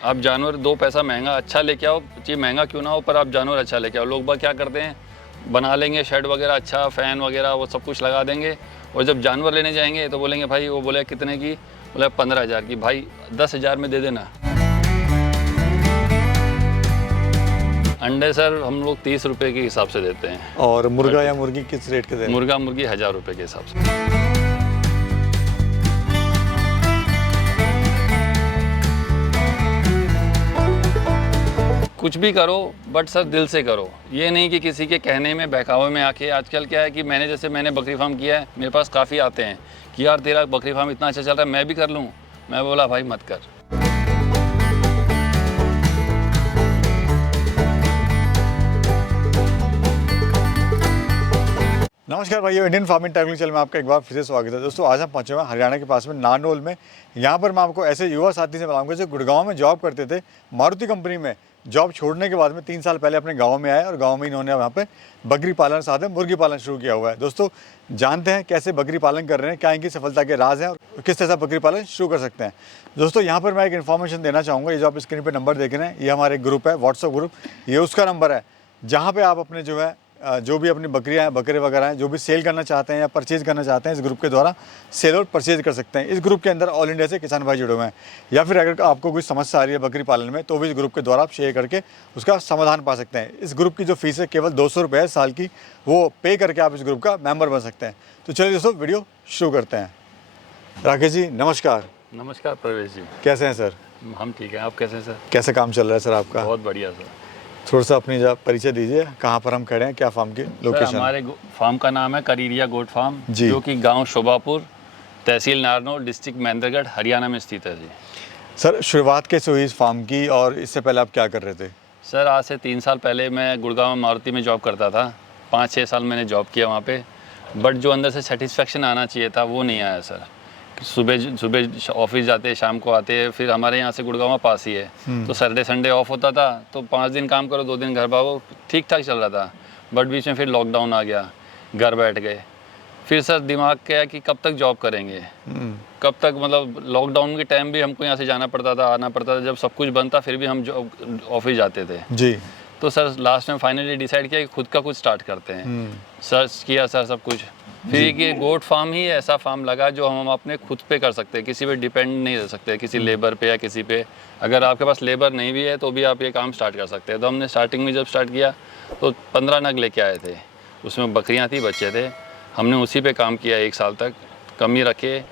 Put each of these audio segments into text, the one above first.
आप जानवर 2 पैसा महंगा अच्छा लेके आओ, चाहे महंगा क्यों ना हो, पर आप जानवर अच्छा लेके आओ। लोग बाग क्या करते हैं, बना लेंगे शेड वगैरह अच्छा, फ़ैन वगैरह वो सब कुछ लगा देंगे, और जब जानवर लेने जाएंगे तो बोलेंगे भाई, वो बोले कितने की, बोले 15,000 की। भाई 10,000 में दे देना। अंडे सर हम लोग 30 रुपये के हिसाब से देते हैं। और मुर्गा या मुर्गी किस रेट के देते हैं? मुर्गा मुर्गी 1000 रुपये के हिसाब से। कुछ भी करो बट सर दिल से करो, ये नहीं कि किसी के कहने में बहकावे में आके। आजकल क्या है कि मैंने बकरी फार्म किया है, मेरे पास काफ़ी आते हैं कि यार तेरा बकरी फार्म इतना अच्छा चल रहा है, मैं भी कर लूँ। मैं बोला भाई मत कर। नमस्कार भाइयों, इंडियन फार्मिंग टेक्निकल चैनल में आपका एक बार फिर से स्वागत है। दोस्तों आज हम पहुंचे हुए हैं हरियाणा के पास में नारनौल में। यहाँ पर मैं आपको ऐसे युवा साथी से मिलाऊंगा जो गुड़गांव में जॉब करते थे, मारुति कंपनी में जॉब छोड़ने के बाद में 3 साल पहले अपने गांव में आए और गांव में इन्होंने वहाँ पे बकरी पालन साथ में मुर्गी पालन शुरू किया हुआ है। दोस्तों जानते हैं कैसे बकरी पालन कर रहे हैं, क्या इनकी सफलता के राज हैं और किस तरह से बकरी पालन शुरू कर सकते हैं। दोस्तों यहाँ पर मैं एक इन्फॉर्मेशन देना चाहूँगा, ये जो आप स्क्रीन पर नंबर देख रहे हैं ये हमारे ग्रुप है, व्हाट्सअप ग्रुप, ये उसका नंबर है जहाँ पर आप अपने जो भी अपनी बकरियां हैं, बकरे वगैरह हैं, जो भी सेल करना चाहते हैं या परचेज़ करना चाहते हैं, इस ग्रुप के द्वारा सेल और परचेज़ कर सकते हैं। इस ग्रुप के अंदर ऑल इंडिया से किसान भाई जुड़े हुए हैं, या फिर अगर आपको कोई समस्या आ रही है बकरी पालन में तो भी इस ग्रुप के द्वारा आप शेयर करके उसका समाधान पा सकते हैं। इस ग्रुप की जो फीस है केवल 200 रुपये है साल की, वो पे करके आप इस ग्रुप का मेम्बर बन सकते हैं। तो चलिए दोस्तों वीडियो शुरू करते हैं। राकेश जी नमस्कार। नमस्कार प्रवेश जी, कैसे हैं सर? हम ठीक हैं, आप कैसे हैं सर? कैसे काम चल रहा है सर आपका? बहुत बढ़िया सर। थोड़ा सा अपनी परिचय दीजिए, कहाँ पर हम खड़े हैं, क्या फार्म की लोकेशन? हमारे फार्म का नाम है करीरिया गोट फार्म, जी, जो कि गांव शोभापुर, तहसील नारनौल, डिस्ट्रिक्ट महेंद्रगढ़, हरियाणा में स्थित है जी। सर शुरुआत कैसे हुई इस फार्म की और इससे पहले आप क्या कर रहे थे? सर आज से 3 साल पहले मैं गुड़गांव में मारुति में जॉब करता था। 5-6 साल मैंने जॉब किया वहाँ पे, बट जो अंदर से सेटिस्फेक्शन आना चाहिए था वो नहीं आया सर। सुबह ऑफिस जाते, शाम को आते, फिर हमारे यहाँ से गुड़गांव पास ही है, तो सैटरडे संडे ऑफ होता था, तो 5 दिन काम करो 2 दिन घर भागो, ठीक ठाक चल रहा था। बट बीच में फिर लॉकडाउन आ गया, घर बैठ गए। फिर सर दिमाग क्या कि कब तक जॉब करेंगे, कब तक, मतलब लॉकडाउन के टाइम भी हमको यहाँ से जाना पड़ता था, आना पड़ता था, जब सब कुछ बंद था फिर भी हम ऑफिस जाते थे जी। तो सर लास्ट में फाइनली डिसाइड किया कि खुद का कुछ स्टार्ट करते हैं। सर्च किया सर सब कुछ, फिर ये गोट फार्म ही ऐसा फार्म लगा जो हम अपने खुद पे कर सकते हैं, किसी पे डिपेंड नहीं रह सकते, किसी लेबर पे या किसी पे। अगर आपके पास लेबर नहीं भी है तो भी आप ये काम स्टार्ट कर सकते हैं। तो हमने स्टार्टिंग में जब स्टार्ट किया तो 15 नग लेके आए थे, उसमें बकरियाँ थी, बच्चे थे। हमने उसी पे काम किया 1 साल तक, कमी रखे,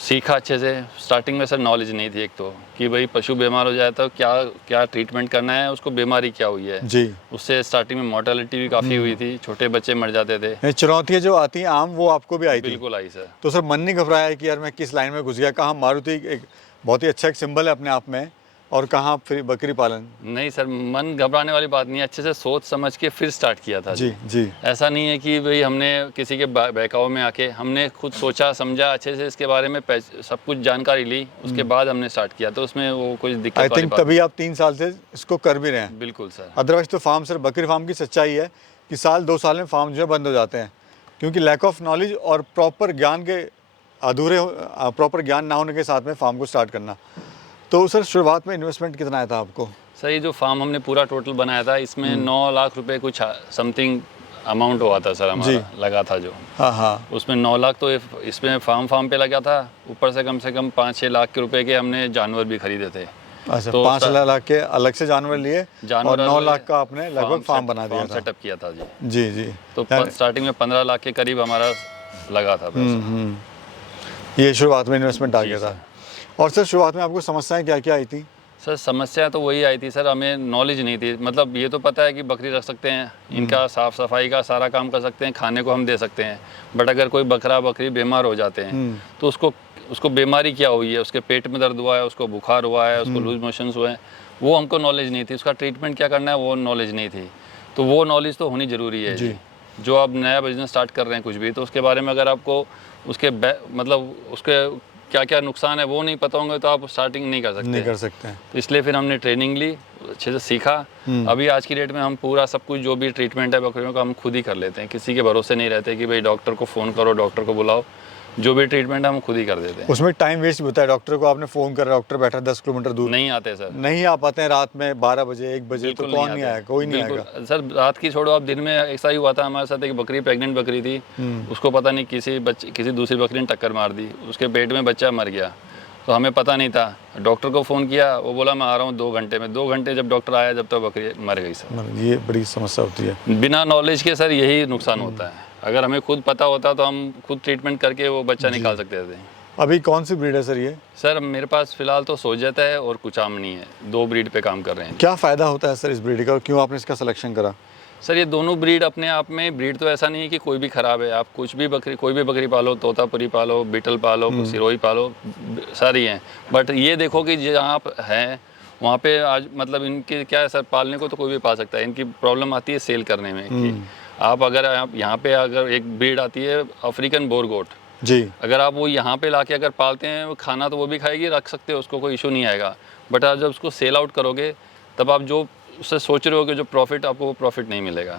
सीखा अच्छे से। स्टार्टिंग में सर नॉलेज नहीं थी एक तो, कि भाई पशु बीमार हो जाए तो क्या क्या ट्रीटमेंट करना है, उसको बीमारी क्या हुई है जी। उससे स्टार्टिंग में मोर्टेलिटी भी काफ़ी हुई थी, छोटे बच्चे मर जाते थे। चुनौतियाँ जो आती हैं आम, वो आपको भी आई थी? बिल्कुल आई सर। तो सर मन नहीं घबराया कि यार मैं किस लाइन में घुस गया? कहाँ मारुति एक बहुत ही अच्छा एक सिंबल है अपने आप में, और कहाँ फिर बकरी पालन? नहीं सर, मन घबराने वाली बात नहीं है, अच्छे से सोच समझ के फिर स्टार्ट किया था जी जी। ऐसा नहीं है कि भाई हमने किसी के बहकावे में आके, हमने खुद सोचा समझा अच्छे से, इसके बारे में सब कुछ जानकारी ली, उसके बाद हमने स्टार्ट किया। तो उसमें वो कुछ दिक्कत आई थिंक तभी आप 3 साल से इसको कर भी रहे हैं। बिल्कुल सर। अदरवाइज तो फार्म सर, बकरी फार्म की सच्चाई है कि साल 2 साल में फार्म जो है बंद हो जाते हैं, क्योंकि लैक ऑफ नॉलेज और प्रॉपर ज्ञान के प्रॉपर ज्ञान ना होने के साथ में फार्म को स्टार्ट करना। तो सर शुरुआत में इन्वेस्टमेंट कितना आया था आपको? सर ये जो फार्म हमने पूरा टोटल बनाया था, इसमें 9 लाख रुपए कुछ समथिंग अमाउंट हुआ था सर, हमारा लगा था जो। हाँ, उसमें 9 लाख तो इसमें फार्म पे लगा था, ऊपर से कम 5-6 लाख के रुपए के हमने जानवर भी खरीदे थे। अच्छा, तो 5 लाख के अलग से जानवर लिए और 9 लाख का आपने लगभग फार्म बना दिया था, सेटअप किया था जी। जी जी। तो स्टार्टिंग में 15 लाख के करीब हमारा लगा था। ये शुरुआत में इन्वेस्टमेंट आ गया था। और सर शुरुआत में आपको समस्याएं क्या क्या आई थी? सर समस्या तो वही आई थी सर, हमें नॉलेज नहीं थी। मतलब ये तो पता है कि बकरी रख सकते हैं, इनका साफ़ सफाई का सारा काम कर सकते हैं, खाने को हम दे सकते हैं, बट अगर कोई बकरा बकरी बीमार हो जाते हैं तो उसको बीमारी क्या हुई है, उसके पेट में दर्द हुआ है, उसको बुखार हुआ है, उसको लूज मोशंस हुए हैं, वो हमको नॉलेज नहीं थी। उसका ट्रीटमेंट क्या करना है वो नॉलेज नहीं थी। तो वो नॉलेज तो होनी ज़रूरी है जी। जो आप नया बिजनेस स्टार्ट कर रहे हैं कुछ भी, तो उसके बारे में अगर आपको मतलब उसके क्या क्या नुकसान है वो नहीं पता होंगे तो आप स्टार्टिंग नहीं कर सकते। तो इसलिए फिर हमने ट्रेनिंग ली, अच्छे से सीखा। अभी आज की डेट में हम पूरा सब कुछ जो भी ट्रीटमेंट है बकरियों का हम खुद ही कर लेते हैं, किसी के भरोसे नहीं रहते कि भाई डॉक्टर को फ़ोन करो, डॉक्टर को बुलाओ। जो भी ट्रीटमेंट हम खुद ही कर देते हैं। उसमें टाइम वेस्ट भी होता है, डॉक्टर को आपने फ़ोन करा, डॉक्टर बैठा 10 किलोमीटर दूर, नहीं आते सर, नहीं आ पाते हैं रात में 12 बजे 1 बजे, तो बिल्कुल कौन नहीं आते। आएगा, कोई नहीं बिल्कुल आएगा। सर, रात की छोड़ो, आप दिन में ऐसा ही हुआ था हमारे साथ। एक बकरी, प्रेग्नेंट बकरी थी, उसको पता नहीं किसी दूसरी बकरी ने टक्कर मार दी, उसके पेट में बच्चा मर गया। तो हमें पता नहीं था, डॉक्टर को फ़ोन किया, वो बोला मैं आ रहा हूँ 2 घंटे में। 2 घंटे जब डॉक्टर आया, जब तक बकरी मर गई सर। ये बड़ी समस्या होती है। बिना नॉलेज के सर यही नुकसान होता है। अगर हमें खुद पता होता तो हम खुद ट्रीटमेंट करके वो बच्चा निकाल सकते थे। अभी कौन सी ब्रीड है सर ये? सर मेरे पास फ़िलहाल तो सोजत है और कुचामनी है, 2 ब्रीड पे काम कर रहे हैं। क्या फ़ायदा होता है सर इस ब्रीड का, और क्यों आपने इसका सिलेक्शन करा? सर ये दोनों ब्रीड अपने आप में, ब्रीड तो ऐसा नहीं है कि कोई भी ख़राब है। आप कुछ भी बकरी, कोई भी बकरी पालो, तोतापुरी पालो, बीटल पालो, सिरोही पालो, सारी हैं। बट ये देखो कि जहाँ आप हैं वहाँ पे आज मतलब इनके क्या है सर, पालने को तो कोई भी पाल सकता है। इनकी प्रॉब्लम आती है सेल करने में कि आप यहाँ पे अगर एक ब्रीड आती है अफ्रीकन बोर गोट जी, अगर आप वो यहाँ पे लाके अगर पालते हैं, वो खाना तो वो भी खाएगी, रख सकते हो उसको, कोई इशू नहीं आएगा। बट आप जब उसको सेल आउट करोगे तब आप जो उससे सोच रहे हो कि जो प्रॉफिट, आपको वो प्रॉफिट नहीं मिलेगा।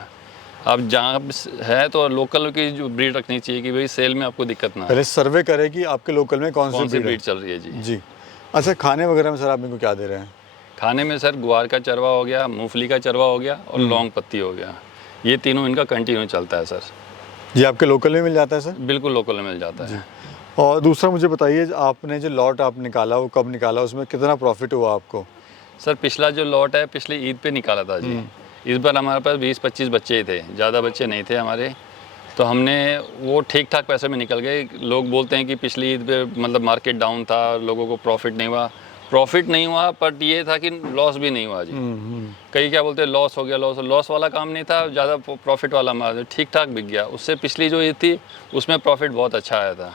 आप जहाँ है तो लोकल की जो ब्रीड रखनी चाहिए कि भाई सेल में आपको दिक्कत ना आए। पहले सर्वे करें कि आपके लोकल में कौन कौन सी सी ब्रीड ब्रीड चल रही है जी। जी। अच्छा, खाने वगैरह में सर आप इनको क्या दे रहे हैं? खाने में सर ग्वार का चरवा हो गया, मूंगफली का चरवा हो गया और लौंग पत्ती हो गया। ये तीनों इनका कंटिन्यू चलता है सर। ये आपके लोकल में मिल जाता है सर? बिल्कुल लोकल में मिल जाता है। और दूसरा मुझे बताइए, आपने जो लॉट आप निकाला वो कब निकाला, उसमें कितना प्रॉफिट हुआ आपको? सर पिछला जो लॉट है पिछले ईद पे निकाला था जी। इस बार हमारे पास 20-25 बच्चे ही थे, ज़्यादा बच्चे नहीं थे हमारे। तो हमने वो ठीक ठाक पैसे में निकल गए। लोग बोलते हैं कि पिछली ईद पे मतलब मार्केट डाउन था, लोगों को प्रॉफिट नहीं हुआ। प्रॉफिट नहीं हुआ, बट ये था कि लॉस भी नहीं हुआ जी। कई क्या बोलते हैं लॉस हो गया, लॉस वाला काम नहीं था, ज़्यादा प्रॉफिट वाला माल ठीक ठाक बिक गया। उससे पिछली जो ईद थी उसमें प्रॉफिट बहुत अच्छा आया था।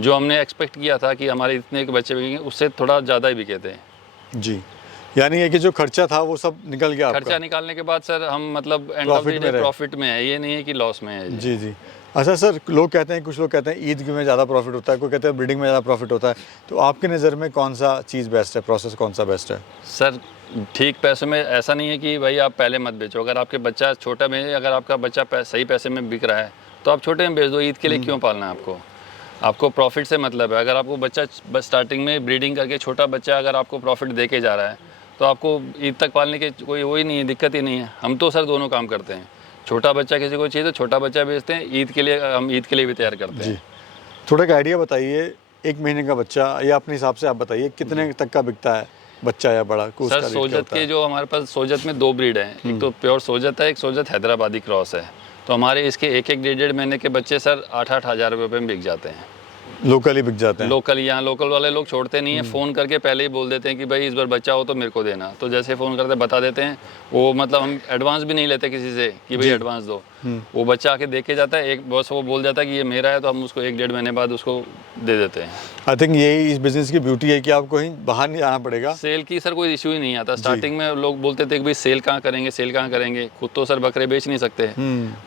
जो हमने एक्सपेक्ट किया था कि हमारे इतने के बच्चे बिकेंगे, उससे थोड़ा ज़्यादा ही बिके थे जी। यानी है कि जो खर्चा था वो सब निकल गया आपका? खर्चा निकालने के बाद सर हम मतलब end of the day profit में है, ये नहीं है कि लॉस में है जी जी। अच्छा सर, लोग कहते हैं, कुछ लोग कहते हैं ईद में ज़्यादा प्रॉफिट होता है, कोई कहते हैं ब्रीडिंग में ज़्यादा प्रॉफिट होता है। तो आपकी नज़र में कौन सा चीज़ बेस्ट है, प्रोसेस कौन सा बेस्ट है? सर ठीक पैसे में ऐसा नहीं है कि भाई आप पहले मत बेचो। अगर आपके बच्चा छोटा में, अगर आपका बच्चा सही पैसे में बिक रहा है तो आप छोटे में बेच दो। ईद के लिए क्यों पालना है आपको? आपको प्रॉफिट से मतलब है। अगर आपको बच्चा बस स्टार्टिंग में ब्रीडिंग करके छोटा बच्चा अगर आपको प्रॉफिट दे के जा रहा है तो आपको ईद तक पालने के कोई वही नहीं है, दिक्कत ही नहीं है। हम तो सर दोनों काम करते हैं। छोटा बच्चा किसी को चाहिए तो छोटा बच्चा बेचते हैं, ईद के लिए हम ईद के लिए भी तैयार करते हैं। थोड़ा एक आइडिया बताइए, 1 महीने का बच्चा या अपने हिसाब से आप बताइए कितने तक का बिकता है बच्चा या बड़ा? सर सोजत के जो हमारे पास सोजत में 2 ब्रीड हैं, एक तो प्योर सोजत है, एक सोजत हैदराबादी क्रॉस है। तो हमारे इसके 1-1 डेढ़ महीने के बच्चे सर 8-8 हज़ार रुपये में बिक जाते हैं। लोकल ही बिक जाते हैं? लोकल, यहाँ लोकल वाले लोग छोड़ते नहीं है। फ़ोन करके पहले ही बोल देते हैं कि भाई इस बार बच्चा हो तो मेरे को देना। तो जैसे फ़ोन करते बता देते हैं वो, मतलब हम एडवांस भी नहीं लेते किसी से कि भाई एडवांस दो। वो बच्चा आके देख के जाता है, एक बस वो बोल जाता है कि ये मेरा है, तो हम उसको 1-1.5 महीने बाद उसको दे देते हैं। आई थिंक यही इस बिज़नेस की ब्यूटी है कि आपको कहीं बाहर नहीं आना पड़ेगा। सेल की सर कोई इशू ही नहीं आता। स्टार्टिंग में लोग बोलते थे कि भाई सेल कहाँ करेंगे, सेल कहाँ करेंगे। खुद तो सर बकरे बेच नहीं सकते,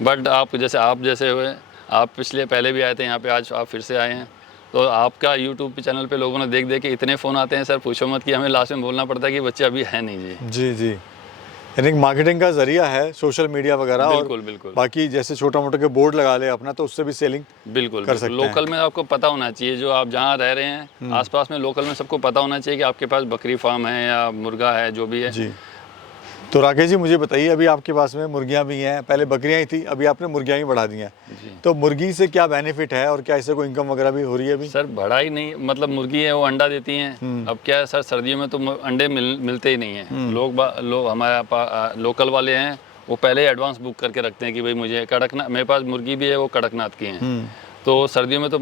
बट आप जैसे हुए, आप पहले भी आए थे यहाँ पे, आज आप फिर से आए हैं। तो आपका यूट्यूब चैनल पे लोगों ने देख के इतने फ़ोन आते हैं सर, पूछो मत, कि हमें लास्ट में बोलना पड़ता है कि बच्चे अभी है नहीं जी। जी जी। यानी मार्केटिंग का जरिया है सोशल मीडिया वगैरह। बिल्कुल बिल्कुल। बाकी जैसे छोटा मोटा के बोर्ड लगा ले अपना, तो उससे भी सेलिंग बिल्कुल कर सकते हैं। लोकल में आपको पता होना चाहिए, जो आप जहाँ रह रहे हैं आसपास में लोकल में सबको पता होना चाहिए कि आपके पास बकरी फार्म है या मुर्गा है, जो भी है जी। तो राकेश जी मुझे बताइए, अभी आपके पास में मुर्गियाँ भी हैं, पहले बकरियाँ ही थी, अभी आपने मुर्गियाँ भी बढ़ा दी हैं। तो मुर्गी से क्या बेनिफिट है और क्या इससे कोई इनकम वगैरह भी हो रही है अभी? सर बढ़ा ही नहीं, मतलब मुर्गी है वो अंडा देती हैं। अब क्या है सर, सर्दियों में तो अंडे मिलते ही नहीं हैं। लोग हमारे लोकल वाले हैं, वो पहले एडवांस बुक करके रखते हैं कि भाई मुझे कड़कनाथ, मेरे पास मुर्गी भी है वो कड़कनाथ की हैं। तो सर्दियों में तो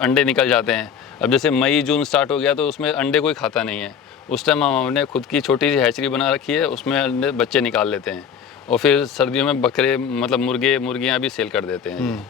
अंडे निकल जाते हैं। अब जैसे मई जून स्टार्ट हो गया तो उसमें अंडे कोई खाता नहीं है। उस टाइम हमने खुद की छोटी सी हैचरी बना रखी है, उसमें अंडे बच्चे निकाल लेते हैं और फिर सर्दियों में बकरे मतलब मुर्गियाँ भी सेल कर देते हैं।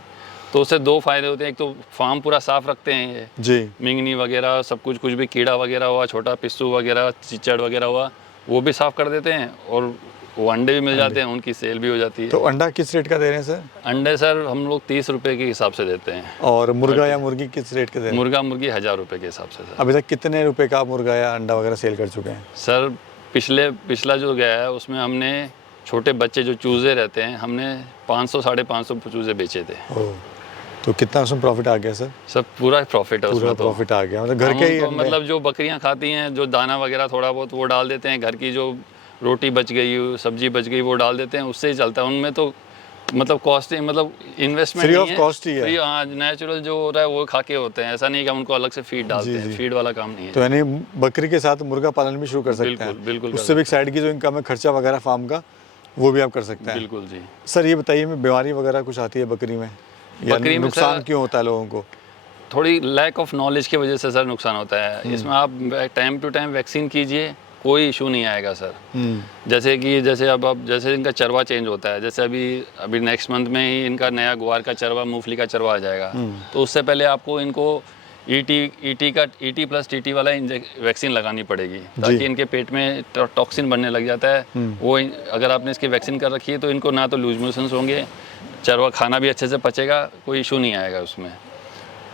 तो उससे 2 फायदे होते हैं। एक तो फार्म पूरा साफ़ रखते हैं ये जी, मिंगनी वगैरह सब कुछ भी कीड़ा वगैरह हुआ, छोटा पिस्सू वगैरह, चिचड़ वगैरह हुआ, वो भी साफ़ कर देते हैं और वो अंडे भी मिल जाते हैं, उनकी सेल भी हो जाती है। तो अंडा किस रेट का दे रहे हैं सर? अंडे सर हम लोग 30 रुपये के हिसाब से देते हैं। और मुर्गा या मुर्गी किस रेट के दे रहे हैं? मुर्गी 1000 रुपये के हिसाब से सर। अभी तक कितने रुपए का मुर्गा या अंडा वगैरह सेल कर चुके हैं? सर पिछला जो गया है उसमें हमने छोटे बच्चे जो चूज़े रहते हैं, हमने 500 साढ़े 500 चूज़े बेचे थे। तो कितना उसमें प्रॉफिट आ गया सर? सब पूरा प्रॉफिट है पूरा उसमें तो। प्रॉफिट आ गया, मतलब घर हम के ही उनको अंडे- मतलब जो बकरियां खाती हैं, जो दाना वगैरह थोड़ा बहुत वो डाल देते हैं, घर की जो रोटी बच गई, सब्जी बच गई, वो डाल देते हैं, उससे ही चलता है। उनमें तो मतलब कॉस्ट, मतलब इन्वेस्टमेंट Free नहीं of है, cost ही है। फ्री, हाँ, नेचुरल जो हो रहा है वो खा के होते हैं। ऐसा नहीं कि हम उनको अलग से फीड डालते जी, हैं, जी। फीड वाला काम नहीं है। तो यानी बकरी के साथ मुर्गा पालन भी शुरू कर सकते बिल्कुल, हैं, बिल्कुल कर उससे भी एक साइड की जो इनकम है, खर्चा वगैरह फार्म का, वो भी आप कर सकते हैं। बिल्कुल जी। सर ये बताइए, में बीमारी वगैरह कुछ आती है बकरी में, या बकरी में नुकसान सर- क्यों होता है लोगों को? थोड़ी लैक ऑफ नॉलेज की वजह से सर नुकसान होता है। इसमें आप टाइम टू टाइम वैक्सीन कीजिए, कोई इशू नहीं आएगा सर। जैसे कि अब जैसे इनका चरवा चेंज होता है, जैसे अभी नेक्स्ट मंथ में ही इनका नया ग्वार का चरवा, मूंगफली का चरवा आ जाएगा, तो उससे पहले आपको इनको ईटी प्लस टीटी वाला वैक्सीन लगानी पड़ेगी, ताकि इनके पेट में टॉक्सिन बनने लग जाता है। वो अगर आपने इसकी वैक्सीन कर रखी है तो इनको ना तो लूज मोशंस होंगे, चरवा खाना भी अच्छे से पचेगा, कोई इशू नहीं आएगा उसमें।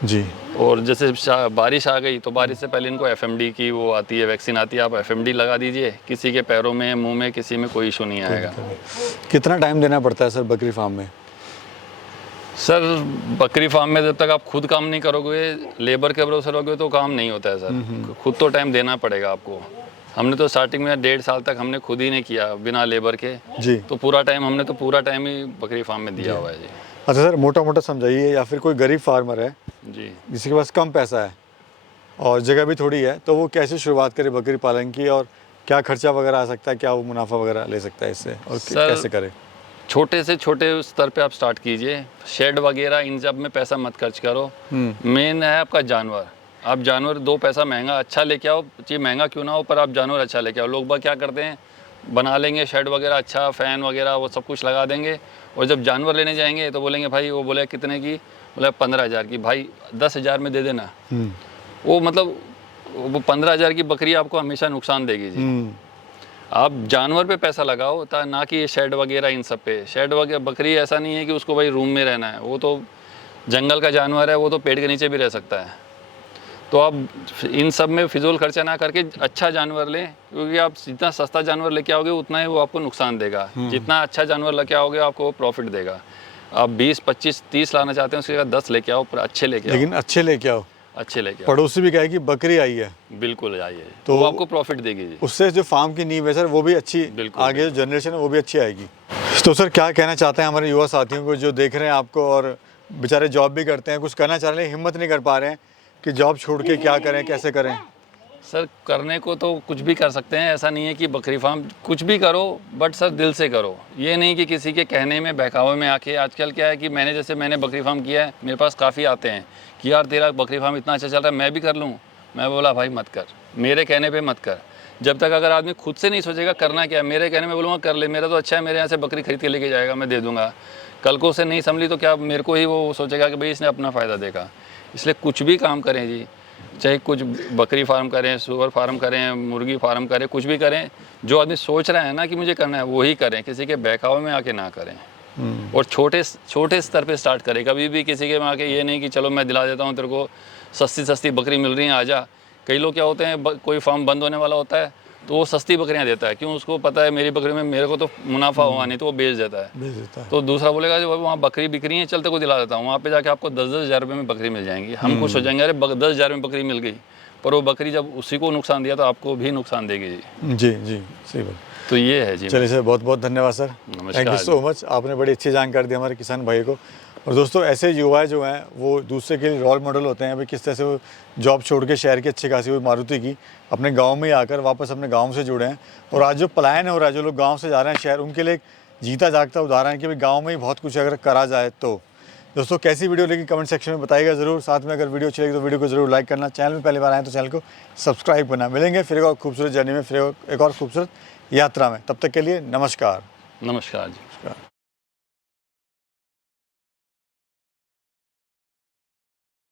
जी। और जैसे बारिश आ गई तो बारिश से पहले इनको एफएमडी की वो आती है, वैक्सीन आती है, आप एफएमडी लगा दीजिए, किसी के पैरों में, मुंह में, किसी में कोई इशू नहीं आएगा। कितना टाइम देना पड़ता है सर बकरी फार्म में? सर बकरी फार्म में जब तक आप खुद काम नहीं करोगे, लेबर के भरोसे रहोगे, तो काम नहीं होता है सर। खुद तो टाइम देना पड़ेगा आपको। हमने तो स्टार्टिंग में 1.5 साल तक हमने खुद ही नहीं किया बिना लेबर के जी। तो पूरा टाइम ही बकरी फार्म में दिया हुआ है जी। अच्छा सर, मोटा मोटा समझाइए, या फिर कोई गरीब फार्मर है जी। जिसके पास कम पैसा है और जगह भी थोड़ी है, तो वो कैसे शुरुआत करे बकरी पालन की, और क्या खर्चा वगैरह आ सकता है, क्या वो मुनाफा वगैरह ले सकता है इससे, और सर, कैसे करे? छोटे से छोटे स्तर पे आप स्टार्ट कीजिए। शेड वगैरह इन सब में पैसा मत खर्च करो। मेन है आपका जानवर। आप जानवर 2 पैसा महंगा अच्छा लेके आओ, चाहे महंगा क्यों ना हो, पर आप जानवर अच्छा लेके आओ। लोग बाग क्या करते हैं, बना लेंगे शेड वगैरह अच्छा, फ़ैन वगैरह वो सब कुछ लगा देंगे, और जब जानवर लेने जाएंगे तो बोलेंगे भाई, वो बोले कितने की, बोले 15,000 की। भाई 10,000 में दे देना। वो मतलब वो 15,000 की बकरी आपको हमेशा नुकसान देगी जी। आप जानवर पे पैसा लगाओ, ना कि शेड वगैरह इन सब पे। शेड वगैरह, बकरी ऐसा नहीं है कि उसको भाई रूम में रहना है, वो तो जंगल का जानवर है, वो तो पेड़ के नीचे भी रह सकता है। तो आप इन सब में फिजूल खर्चा ना करके अच्छा जानवर लें, क्योंकि आप जितना सस्ता जानवर लेके आओगे उतना ही वो आपको नुकसान देगा। जितना अच्छा जानवर लेके आओगे आपको वो प्रॉफिट देगा। आप 20, 25, 30 लाना चाहते हैं, उसके बाद 10 लेके आओ, पर अच्छे लेके आओ। लेकिन अच्छे लेके आओ। अच्छे लेके आओ। पड़ोसी भी कहे कि बकरी आई है, बिल्कुल आइए, तो वो आपको प्रॉफिट देगी जी। उससे जो फार्म की नींव है सर, वो भी अच्छी, बिल्कुल, आगे जो जनरेशन है वो भी अच्छी आएगी। तो सर क्या कहना चाहते हैं हमारे युवा साथियों को जो देख रहे हैं आपको, और बेचारे जॉब भी करते हैं, कुछ करना चाह रहे हैं, हिम्मत नहीं कर पा रहे हैं कि जॉब छोड़ के क्या करें, कैसे करें? सर करने को तो कुछ भी कर सकते हैं, ऐसा नहीं है कि बकरी फार्म कुछ भी करो, बट सर दिल से करो। ये नहीं कि किसी के कहने में, बहकावे में आके। आजकल क्या है कि मैंने बकरी फार्म किया है, मेरे पास काफ़ी आते हैं कि यार तेरा बकरी फार्म इतना अच्छा चल रहा है, मैं भी कर लूँ। मैं बोला भाई मत कर, मेरे कहने पे मत कर। जब तक अगर आदमी खुद से नहीं सोचेगा करना क्या है, मेरे कहने में बोलूँगा कर ले, मेरा तो अच्छा है, मेरे यहाँ से बकरी खरीद के लेके जाएगा, मैं दे दूँगा। कल को उसे नहीं संभली तो क्या मेरे को ही वो सोचेगा कि भाई इसने अपना फ़ायदा देखा। इसलिए कुछ भी काम करें जी, चाहे कुछ बकरी फार्म करें, सुअर फार्म करें, मुर्गी फार्म करें, कुछ भी करें, जो आदमी सोच रहा है ना कि मुझे करना है वही करें, किसी के बहकावे में आके ना करें। और छोटे स्तर पे स्टार्ट करें। कभी भी किसी के में आके ये नहीं कि चलो मैं दिला देता हूँ तेरे को, सस्ती बकरी मिल रही है आजा। कई लोग क्या होते हैं, कोई फार्म बंद होने वाला होता है तो वो सस्ती बकरियां देता है, क्यों? उसको पता है मेरी बकरी में मेरे को तो मुनाफा हुआ नहीं, तो वो बेच देता है। तो दूसरा बोलेगा जो वहाँ बकरी बिक रही है, चल तेरे को दिला देता हूँ, वहाँ पे जाके आपको 10-10 हज़ार रुपये में बकरी मिल जाएंगी। हम खुश हो जाएंगे, अरे 10,000 में बकरी मिल गई, पर वो बकरी जब उसी को नुकसान दिया तो आपको भी नुकसान देगी जी। जी जी, सही बात। तो ये है जी। चलिए सर, बहुत बहुत धन्यवाद sir, thank you so much. आपने बड़ी अच्छी जानकारी दी हमारे किसान भाई को। और दोस्तों, ऐसे युवा जो हैं वो दूसरे के लिए रोल मॉडल होते हैं। अभी किस तरह से वो जॉब छोड़ के शहर की अच्छी खासी हुई मारुति की अपने गांव में ही आकर वापस अपने गांव से जुड़े हैं। और आज जो पलायन हो रहा है, जो लोग गांव से जा रहे हैं शहर, उनके लिए एक जीता जागता उदाहरण है कि भाई गाँव में ही बहुत कुछ अगर करा जाए तो। दोस्तों, कैसी वीडियो लगी कमेंट सेक्शन में बताइएगा ज़रूर। साथ में अगर वीडियो अच्छी लगी तो वीडियो को ज़रूर लाइक करना, चैनल में पहली बार आए तो चैनल को सब्सक्राइब करना। मिलेंगे फिर एक और खूबसूरत जर्नी में, फिर एक और खूबसूरत यात्रा में। तब तक के लिए नमस्कार। नमस्कार जी।